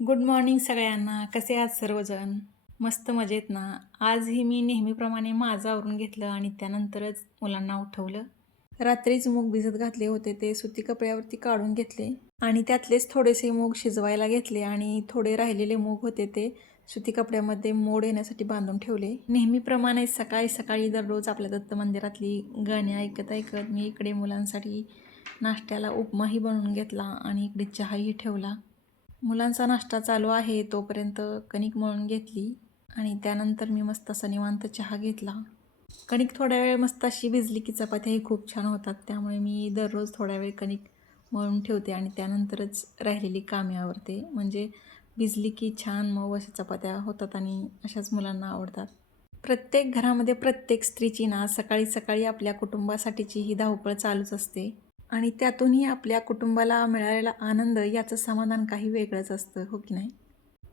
Good morning सगळ्यांना. कसे आहात सर्वजण? मस्त मजेत ना? आजही मी नेहमीप्रमाणे माझं आवरून घेतलं आणि त्यानंतरच मुलांना उठवलं. रात्रीच मूग भिजत घातले होते, ते सुती कपड्यावरती काढून घेतले आणि त्यातलेच थोडेसे मूग शिजवायला घेतले आणि थोडे राहिलेले मूग होते ते सुती कपड्यामध्ये मोड येण्यासाठी बांधून ठेवले. नेहमीप्रमाणे सकाळी सकाळी दररोज आपल्या दत्त मंदिरातली गाणी ऐकत ऐकत मी इकडे मुलांसाठी नाश्त्याला उपमाही बनवून घेतला आणि इकडे चहाही ठेवला. मुलांचा नाश्ता चालू आहे तोपर्यंत कणिक मळून घेतली आणि त्यानंतर मी मस्त असा निवांत चहा घेतला. कणिक थोड्या वेळ मस्त अशी भिजली की चपात्याही खूप छान होतात, त्यामुळे मी दररोज थोड्या वेळ कणिक मळून ठेवते आणि त्यानंतरच राहिलेली कामे आवरते. म्हणजे भिजली की छान मऊ अशा चपात्या होतात आणि अशाच मुलांना आवडतात. प्रत्येक घरामध्ये प्रत्येक स्त्रीची ना सकाळी सकाळी आपल्या कुटुंबासाठीची ही धावपळ चालूच असते आणि त्यातूनही आपल्या कुटुंबाला मिळालेला आनंद याचं समाधान काही वेगळंच असतं, हो की नाही?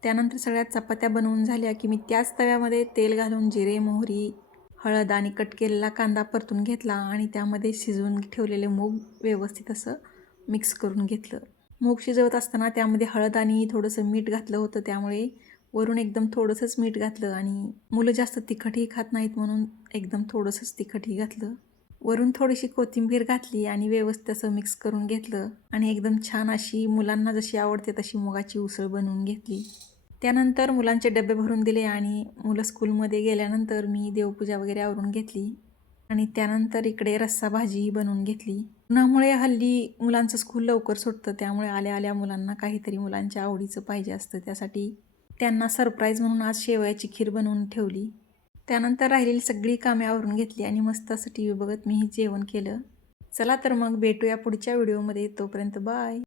त्यानंतर सगळ्या चपात्या बनवून झाल्या की मी त्याच तव्यामध्ये तेल घालून जिरे, मोहरी, हळद आणि कट केलेला कांदा परतून घेतला आणि त्यामध्ये शिजवून ठेवलेले मूग व्यवस्थित असं मिक्स करून घेतलं. मूग शिजवत असताना त्यामध्ये हळद आणि थोडंसं मीठ घातलं होतं, त्यामुळे वरून एकदम थोडंसंच मीठ घातलं आणि मुलं जास्त तिखटही खात नाहीत म्हणून एकदम थोडंसंच तिखटही घातलं. वरून थोडीशी कोथिंबीर घातली आणि व्यवस्थित असं मिक्स करून घेतलं आणि एकदम छान अशी मुलांना जशी आवडते तशी मुगाची उसळ बनवून घेतली. त्यानंतर मुलांचे डबे भरून दिले आणि मुलं स्कूलमध्ये गेल्यानंतर मी देवपूजा वगैरे आवरून घेतली आणि त्यानंतर इकडे रस्सा भाजीही बनवून घेतली. उन्हामुळे हल्ली मुलांचं स्कूल लवकर सुटतं, त्यामुळे आल्या आल्या मुलांना काहीतरी मुलांच्या आवडीचं पाहिजे असतं. त्यासाठी त्यांना सरप्राईज म्हणून आज शेवयाची खीर बनवून ठेवली. त्यानंतर राहिलेली सगळी कामे आवरून घेतली आणि मस्त असं टी व्ही बघत मीही जेवण केलं. चला तर मग भेटूया पुढच्या व्हिडिओमध्ये. तोपर्यंत बाय.